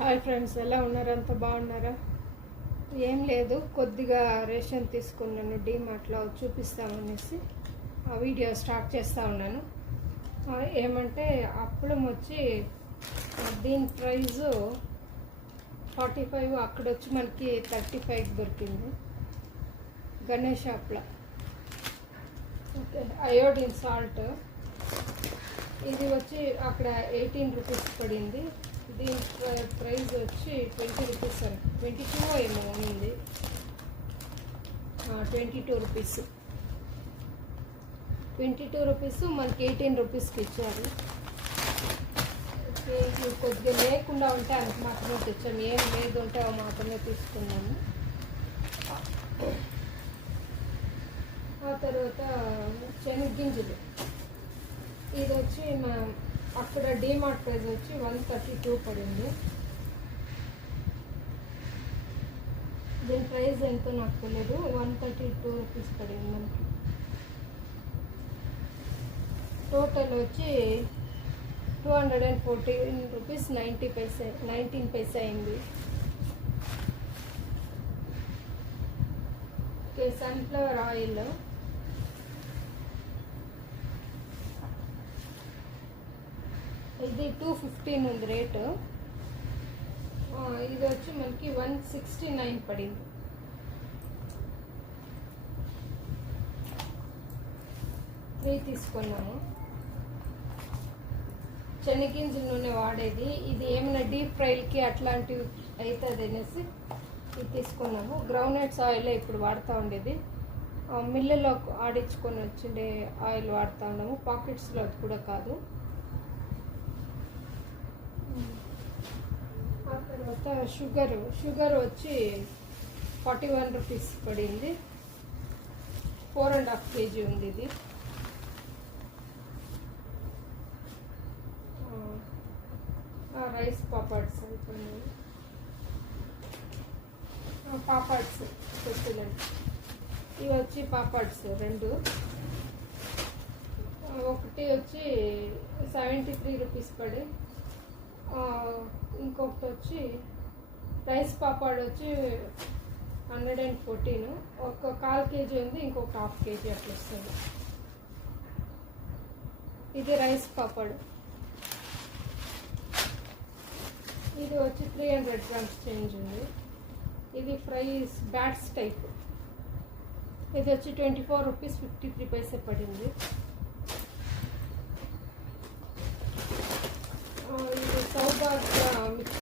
Hi friends, ఎలా ఉన్నారు? అంత బాగున్నారా? ఏం లేదు, కొద్దిగా రేషన్ తీసుకున్నాను డీమార్ట్లో, చూపిస్తామనేసి ఆ వీడియో స్టార్ట్ చేస్తూ ఉన్నాను. ఏమంటే అప్పడం వచ్చి దీని ప్రైజు 45, అక్కడ వచ్చి మనకి 35 దొరికింది గణేష్ షాప్లో. ఓకే, అయోడిన్ సాల్ట్ ఇది వచ్చి అక్కడ 18 రూపీస్ పడింది. దీని ప్రైస్ వచ్చి 20 రూపీస్, 22 ఏమో ఉంది, 22 రూపీస్. 22 రూపీస్ మనకి 18 రూపీస్కి ఇచ్చారు. కొద్దిగా లేకుండా ఉంటే అంత మాత్రమే తెచ్చాము, ఏం లేదు ఉంటే అవి మాత్రమే తీసుకున్నాము. ఆ తర్వాత శనగ్గింజలు, ఇది వచ్చి అక్కడ డీమార్ట్ ప్రైస్ వచ్చి 132 పడింది. దీని ప్రైస్ ఎంతో నాకు తెలియదు, 132 రూపీస్ పడింది మనకి. టోటల్ వచ్చి 214 రూపీస్ 19 పైసా అయింది. ఓకే, సన్ఫ్లవర్ ఆయిల్ ఇది 215 ఉంది రేటు. ఇది వచ్చి మనకి 169 పడింది. త్రీ తీసుకున్నాము. శనగింజల నూనె వాడేది, ఇది ఏమైనా డీప్ ఫ్రైలకి అట్లాంటివి అవుతుంది అనేసి ఇది తీసుకున్నాము. గ్రౌండ్నట్స్ ఆయిల్ ఇప్పుడు వాడుతూ ఉండేది, మిల్లులో ఆడించుకొని వచ్చిండే ఆయిల్ వాడుతూ ఉన్నాము, పాకెట్స్లో కూడా కాదు. ఆ తర్వాత షుగర్ వచ్చి 41 రూపీస్ పడింది. 4.5 kg ఉంది ఇది. రైస్ పాపడ్స్ అయిపోయినాయి. పాపడ్స్ పెట్టినండి, ఇవి వచ్చి పాపడ్స్ 2. ఒకటి వచ్చి 73 రూపీస్ పడి, ఇంకొకటి వచ్చి రైస్ పాపడ్ వచ్చి 114. ఒక 1/4 kg ఉంది, ఇంకొక 1/2 kg అట్లా వస్తుంది. ఇది రైస్ పాపడ్, ఇది వచ్చి 300 grams చేంజ్ ఉంది. ఇది ఫ్రైస్ బ్యాట్స్ టైప్, ఇది వచ్చి 24 రూపీస్ 53 పైసే పడింది. ఇది సౌబార్ మిక్స్